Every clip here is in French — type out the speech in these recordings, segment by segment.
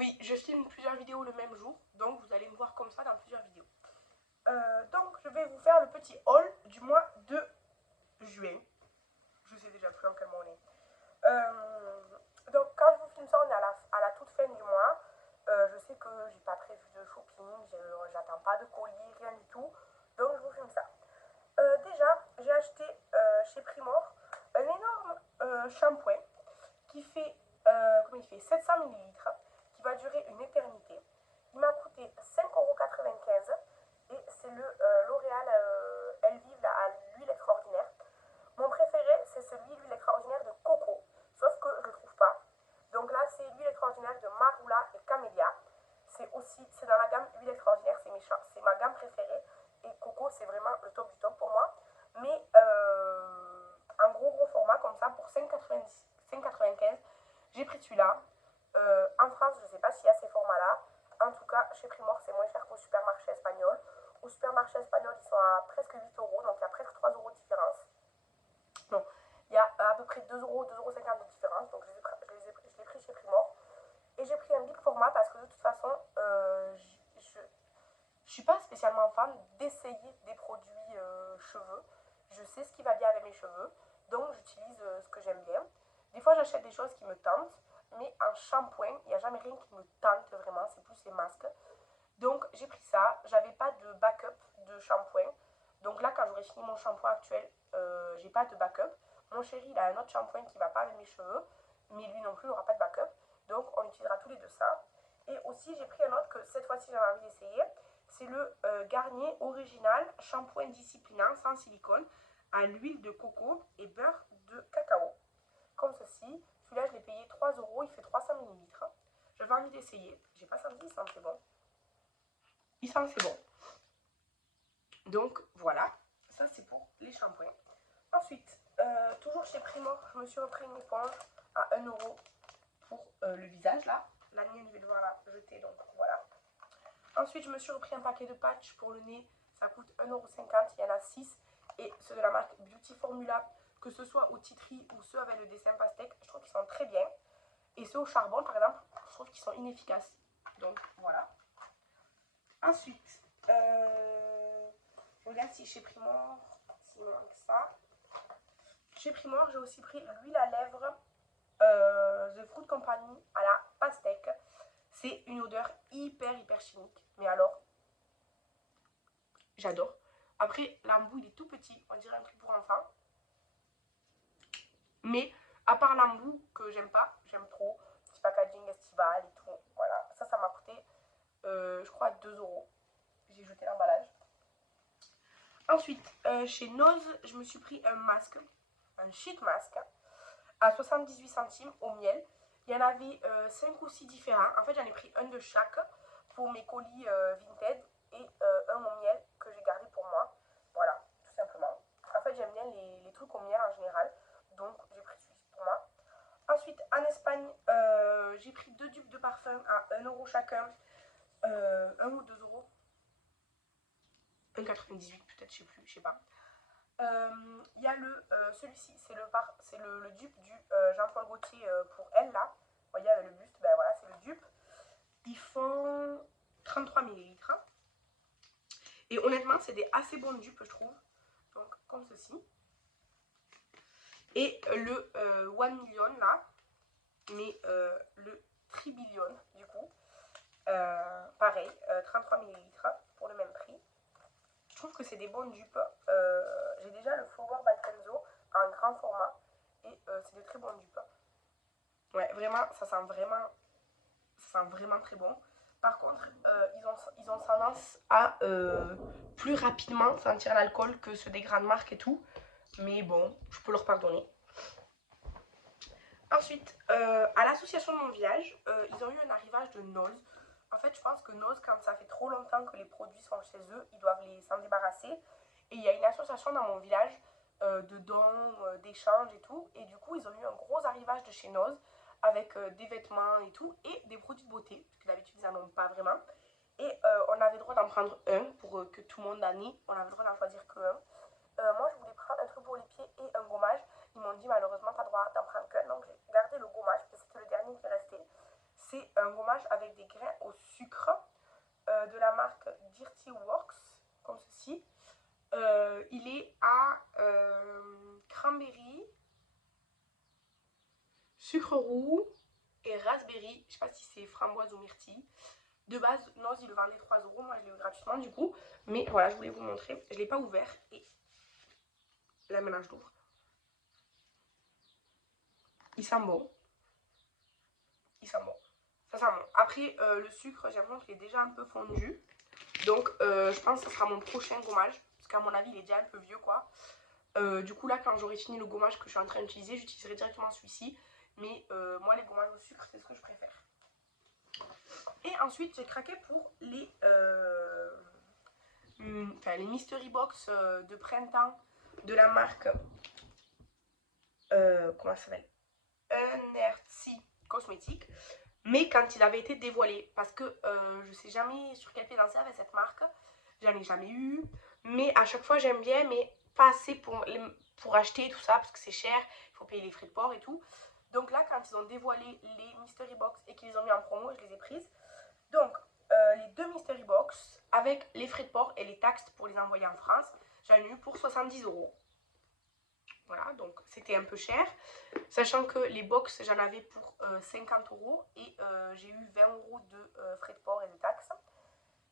Oui, je filme plusieurs vidéos le même jour, donc vous allez me voir comme ça dans plusieurs vidéos. Donc je vais vous faire le petit haul du mois de juin. Je sais déjà plus en quel mois on est. Donc quand je vous filme ça, on est à la toute fin du mois. Je sais que j'ai pas prévu de shopping, j'attends pas de colis, rien du tout. Donc je vous filme ça. Déjà, j'ai acheté chez Primor un énorme shampoing qui fait, comment il fait 700 millilitres, qui va durer une éternité. Il m'a coûté 5,95 € et c'est le L'Oréal Elvive à l'huile extraordinaire. Mon préféré, c'est celui l'huile extraordinaire de coco, sauf que je ne le trouve pas. Donc là, c'est l'huile extraordinaire de Marula et Camélia. C'est dans la gamme huile extraordinaire, c'est ma gamme préférée. Et coco, c'est vraiment le top du top pour moi. Mais un gros format comme ça pour 5,95. J'ai pris celui-là. En France, je ne sais pas s'il y a ces formats-là. En tout cas, chez Primor, c'est moins cher qu'au supermarché espagnol. Au supermarché espagnol, ils sont à presque 8 €, donc il y a presque 3 € de différence. Non, il y a à peu près 2 €, 2,50 € de différence. Donc je l'ai pris chez Primor. Et j'ai pris un big format parce que de toute façon, je suis pas spécialement fan d'essayer des produits cheveux. Je sais ce qui va bien avec mes cheveux, donc j'utilise ce que j'aime bien. Des fois, j'achète des choses qui me tentent, mais en shampoing, il n'y a jamais rien qui me tente vraiment, c'est plus les masques. Donc, j'ai pris ça. J'avais pas de backup de shampoing. Donc là, quand j'aurai fini mon shampoing actuel, j'ai pas de backup. Mon chéri, il a un autre shampoing qui va pas avec mes cheveux, mais lui non plus, il n'aura pas de backup. Donc, on utilisera tous les deux ça. Et aussi, j'ai pris un autre que cette fois-ci, j'avais envie d'essayer. C'est le Garnier Original Shampoing Disciplinant sans silicone à l'huile de coco et beurre de cacao. Comme ceci. Celui-là, je l'ai payé 3 €, il fait 300 millilitres. J'avais envie d'essayer. J'ai pas senti, il sentait bon. Il sent c'est bon. Donc voilà, ça c'est pour les shampoings. Ensuite, toujours chez Primor, je me suis repris une éponge à 1 € pour le visage là. La mienne, je vais devoir la jeter, donc voilà. Ensuite, je me suis repris un paquet de patchs pour le nez. Ça coûte 1,50 €, il y en a 6. Et ceux de la marque Beauty Formula, que ce soit au titri ou ceux avec le dessin pastèque, je trouve qu'ils sont très bien. Et ceux au charbon, par exemple, je trouve qu'ils sont inefficaces. Donc voilà. Ensuite, je regarde si chez Primor, s'il me manque ça. Chez Primor, j'ai aussi pris l'huile à lèvres The Fruit Company à la pastèque. C'est une odeur hyper chimique. Mais alors, j'adore. Après, l'embout, il est tout petit. On dirait un truc pour enfants. Mais à part l'embout que j'aime trop. Petit packaging estival et tout. Voilà, ça m'a coûté, je crois, 2 €. J'ai jeté l'emballage. Ensuite, chez Nose, je me suis pris un masque, un sheet masque, à 78 centimes au miel. Il y en avait 5 ou 6 différents. En fait, j'en ai pris un de chaque pour mes colis Vinted et un au miel que j'ai gardé pour moi. Voilà, tout simplement. En fait, j'aime bien les trucs au miel en général. Donc, j'ai pris celui-ci pour moi. Ensuite, en Espagne, j'ai pris 2 dupes de parfum à 1 € chacun. 1 ou 2 €. 1,98 peut-être, je sais plus, je sais pas. Il y a celui-ci, c'est le dupe du Jean-Paul Gaultier pour elle là. Vous voyez avec le buste, ben voilà, c'est le dupe. Ils font 33 millilitres. Et honnêtement, c'est des assez bons dupes, je trouve. Donc, comme ceci. Et le 1 million là, mais le Tribillion du coup. Pareil, 33 millilitres pour le même prix. Je trouve que c'est des bons dupes. J'ai déjà le Flower by Kenzo en grand format et c'est de très bons dupes. Ouais, vraiment, ça sent vraiment très bon. Par contre, ils ont tendance à plus rapidement sentir l'alcool que ceux des grandes marques et tout. Mais bon, je peux leur pardonner. Ensuite, à l'association de mon village, ils ont eu un arrivage de Nose. En fait, je pense que Nose, quand ça fait trop longtemps que les produits sont chez eux, ils doivent s'en débarrasser. Et il y a une association dans mon village de dons, d'échanges et tout. Et du coup, ils ont eu un gros arrivage de chez Nose avec des vêtements et tout, et des produits de beauté, parce que d'habitude, ils n'en ont pas vraiment. Et on avait le droit d'en prendre un pour que tout le monde en ait. On avait le droit d'en choisir qu'un. Moi, je voulais prendre un truc pour les pieds et un gommage. Ils m'ont dit malheureusement, tu as le droit d'en prendre qu'un. Donc, j'ai gardé le gommage parce que c'était le dernier qui restait. C'est un un gommage avec des grains au sucre de la marque Dirty Works, comme ceci. Il est à cranberry, sucre roux et raspberry. Je sais pas si c'est framboise ou myrtille. De base, Noz, il le vendait 3 euros. Moi, je l'ai eu gratuitement du coup. Mais voilà, je voulais vous montrer. Je ne l'ai pas ouvert. Et là, maintenant, je l'ouvre. Il sent bon. Il sent bon. Ça sent bon. Après, le sucre, j'ai l'impression qu'il est déjà un peu fondu. Donc, je pense que ce sera mon prochain gommage. Parce qu'à mon avis, il est déjà un peu vieux, quoi. Du coup, là, quand j'aurai fini le gommage que je suis en train d'utiliser, j'utiliserai directement celui-ci. Mais moi, les gommages au sucre, c'est ce que je préfère. Et ensuite, j'ai craqué pour les mystery box de printemps de la marque comment ça s'appelle, Unearthly Cosmetics, mais quand il avait été dévoilé, parce que je sais jamais sur quel pied danser avec cette marque, j'en ai jamais eu, mais à chaque fois j'aime bien, mais pas assez pour acheter tout ça, parce que c'est cher, il faut payer les frais de port et tout. Donc là, quand ils ont dévoilé les mystery box et qu'ils les ont mis en promo, je les ai prises. Donc, les 2 mystery box avec les frais de port et les taxes pour les envoyer en France, j'en ai eu pour 70 euros. Voilà, donc c'était un peu cher. Sachant que les box, j'en avais pour 50 euros et j'ai eu 20 euros de frais de port et de taxes.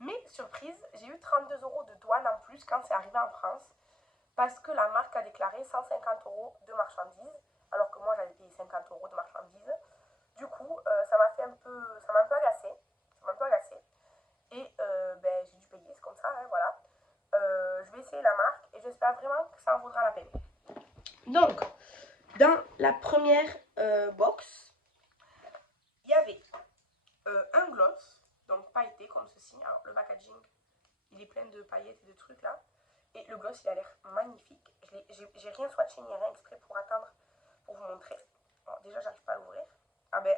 Mais surprise, j'ai eu 32 euros de douane en plus quand c'est arrivé en France. Parce que la marque a déclaré 150 euros de marchandises, alors que moi j'avais payé 50 euros de marchandises. Du coup, ça m'a un peu agacé. Ça m'a un peu agacé. Et ben, j'ai dû payer, c'est comme ça, hein, voilà. Je vais essayer la marque et j'espère vraiment que ça en vaudra la peine. Donc, dans la première box, il y avait un gloss, donc pailleté comme ceci. Alors, le packaging, il est plein de paillettes et de trucs là. Et le gloss, il a l'air magnifique. J'ai rien swatché ni rien exprès pour attendre, pour vous montrer. Bon, déjà, j'arrive pas à l'ouvrir. Ah ben,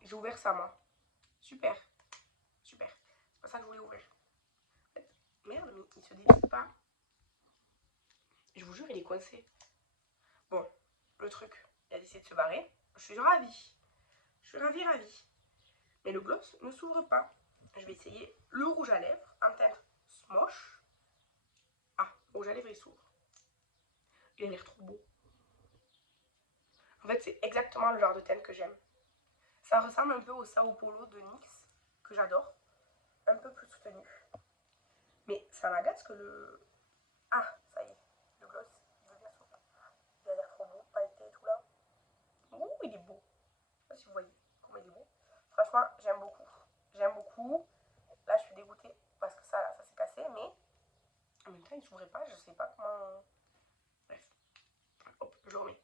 j'ai ouvert ça moi. Super, super. C'est pas ça que je voulais ouvrir. Merde, mais il se dévisse pas. Je vous jure, il est coincé. Bon, le truc, il a décidé de se barrer. Je suis ravie. Je suis ravie. Mais le gloss ne s'ouvre pas. Je vais essayer le rouge à lèvres en teinte Smosh. Ah, le rouge à lèvres, il s'ouvre. Il a l'air trop beau. En fait, c'est exactement le genre de teinte que j'aime. Ça ressemble un peu au Sao Paulo de NYX, que j'adore. Un peu plus soutenu. Mais ça m'agace que le... Ah, ça y est. Le gloss, il veut bien s'ouvrir. Il a l'air trop beau, pailleté et tout là. Ouh, il est beau. Je sais pas si vous voyez comment il est beau. Franchement, j'aime beaucoup. J'aime beaucoup. Là, je suis dégoûtée parce que ça s'est cassé, mais en même temps, il ne s'ouvrait pas. Je sais pas comment... Bref. Hop, je le remets.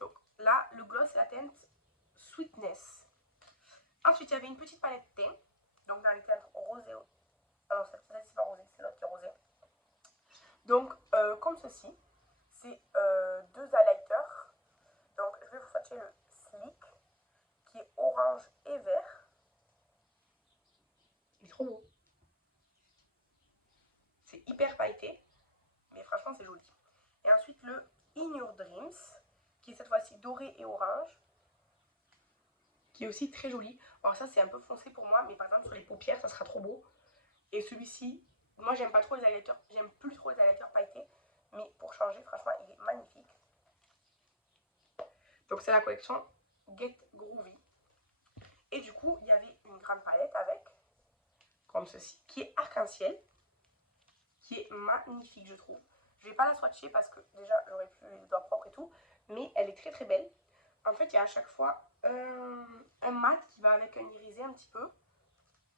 Donc là, le gloss, c'est la teinte Sweetness. Ensuite, il y avait une petite palette teint. Donc, dans les teintes rosé. Ah non, cette c'est pas rosé, c'est l'autre qui est rosé. Donc, comme ceci. C'est 2 highlighters. Donc, je vais vous swatcher le Sleek, qui est orange et vert. Il est trop beau. C'est hyper pailleté, mais franchement, c'est joli. Et ensuite, le In Your Dreams, qui est cette fois-ci doré et orange, qui est aussi très joli. Alors ça, c'est un peu foncé pour moi, mais par exemple, sur les paupières, ça sera trop beau. Et celui-ci, moi, j'aime pas trop les highlighters, j'aime plus trop les highlighters pailletés, mais pour changer, franchement, il est magnifique. Donc, c'est la collection Get Groovy. Et du coup, il y avait une grande palette avec, comme ceci, qui est arc-en-ciel, qui est magnifique, je trouve. Je vais pas la swatcher parce que déjà, j'aurais plus les doigts propres et tout, mais elle est très très belle. En fait, il y a à chaque fois un mat qui va avec un irisé un petit peu.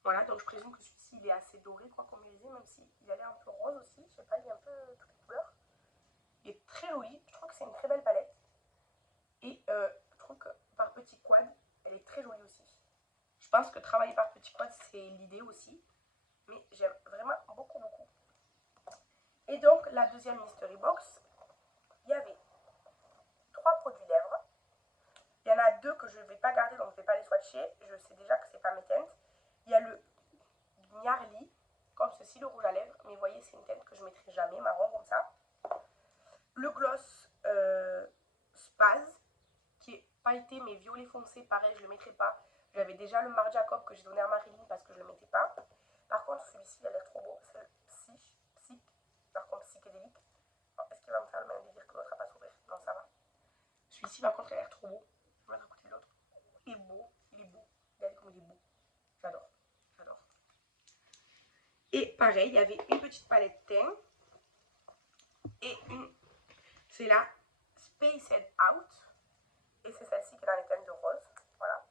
Voilà, donc je présume que celui-ci, il est assez doré, quoi, comme irisé, même s'il a l'air un peu rose aussi. Je sais pas, il y a un peu toutes les couleurs. Il est très joli. Je trouve que c'est une très belle palette. Et je trouve que par petit quad, elle est très jolie aussi. Je pense que travailler par petit quad, c'est l'idée aussi. Mais j'aime vraiment beaucoup, beaucoup. Et donc, la deuxième mystery box, il y avait 3 produits lèvres. Il y en a 2 que je ne vais pas garder, donc je ne vais pas les swatcher. Je sais déjà que ce n'est pas mes teintes. Il y a le Gnarly, comme ceci, le rouge à lèvres. Mais vous voyez, c'est une teinte que je ne mettrai jamais, marron comme ça. Le gloss Spaz, qui est pailleté mais violet foncé, pareil, je ne le mettrai pas. J'avais déjà le Marc Jacob que j'ai donné à Marilyn parce que je ne le mettais pas. Par contre, celui-ci, il a l'air trop beau. C'est le Psych. Par contre, psychédélique. Est-ce qu'il va me faire le même délire que l'autre à pas s'ouvrir? Non, ça va. Celui-ci, par contre, il a l'air trop beau. Je vais mettre à côté de l'autre. Il est beau. Il est beau. Regardez comme il est beau. J'adore. J'adore. Et pareil, il y avait une petite palette teint. Et une. C'est la Spaced Out. Et c'est celle-ci qui est dans les teintes de rose. Voilà.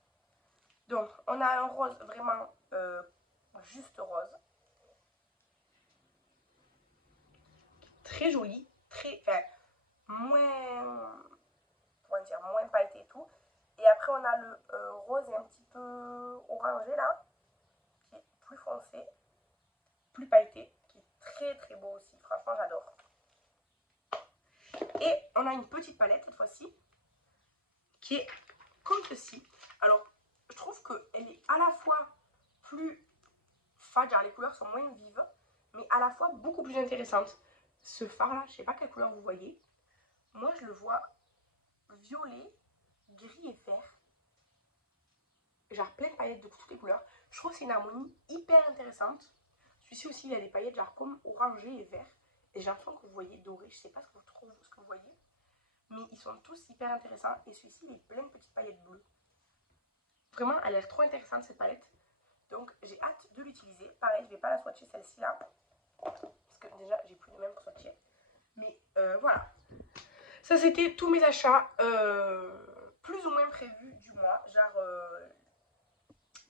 Donc, on a un rose vraiment juste rose. Très joli. Enfin, moins pailleté et tout. Et après, on a le rose et un petit peu orangé là, qui est plus foncé, plus pailleté, qui est très très beau aussi. Franchement, j'adore. Et on a une petite palette cette fois-ci, qui est comme ceci. Alors, je trouve qu'elle est à la fois plus fade, genre les couleurs sont moins vives, mais à la fois beaucoup plus intéressante. Ce fard là, je sais pas quelle couleur vous voyez. Moi, je le vois violet, gris et vert. Genre plein de paillettes de toutes les couleurs. Je trouve que c'est une harmonie hyper intéressante. Celui-ci aussi, il a des paillettes genre comme orangé et vert. Et j'ai l'impression que vous voyez doré. Je sais pas ce que vous voyez. Mais ils sont tous hyper intéressants. Et celui-ci, il est plein de petites paillettes bleues. Vraiment, elle a l'air trop intéressante cette palette. Donc, j'ai hâte de l'utiliser. Pareil, je vais pas la swatcher celle-ci là. Parce que déjà, j'ai plus de même pour swatcher. Mais voilà. Ça, c'était tous mes achats plus ou moins prévus du mois. Genre,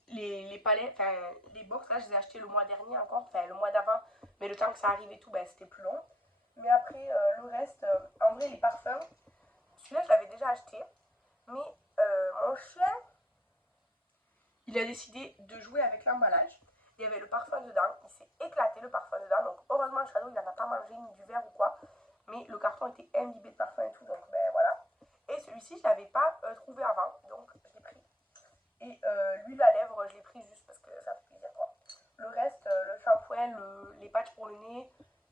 les palettes, enfin, les box là, je les ai achetés le mois dernier encore. Enfin, le mois d'avant. Mais le temps que ça arrive et tout, ben, c'était plus long. Mais après, le reste, en vrai, les parfums, celui-là, je l'avais déjà acheté. Mais mon chien, il a décidé de jouer avec l'emballage. Il y avait le parfum dedans. Il s'est éclaté le parfum dedans. Donc, heureusement, le Shadow, il n'en a pas mangé ni du verre ou quoi. Mais le carton était imbibé de parfum et tout. Donc, ben voilà. Et celui-ci, je ne l'avais pas trouvé avant. Donc, je l'ai pris. Et l'huile à lèvres, je l'ai pris juste parce que ça fait plaisir, quoi. Le reste, le shampoing, les patchs pour le nez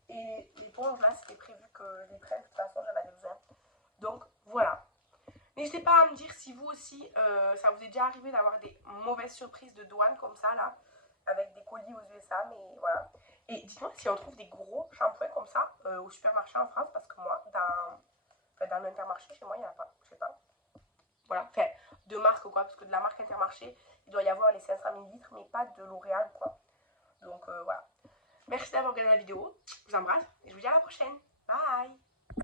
et l'éponge, là, c'était prévu que je les prenne. De toute façon, j'en avais besoin. Donc, voilà. N'hésitez pas à me dire si vous aussi, ça vous est déjà arrivé d'avoir des mauvaises surprises de douane comme ça, là, avec des colis aux USA, mais voilà. Et dites-moi si on trouve des gros shampoings comme ça au supermarché en France, parce que moi, dans l'Intermarché, chez moi, il n'y en a pas, je sais pas. Voilà, enfin, de marque quoi, parce que de la marque Intermarché, il doit y avoir les 500 ml, mais pas de L'Oréal, quoi. Donc voilà. Merci d'avoir regardé la vidéo, je vous embrasse, et je vous dis à la prochaine. Bye!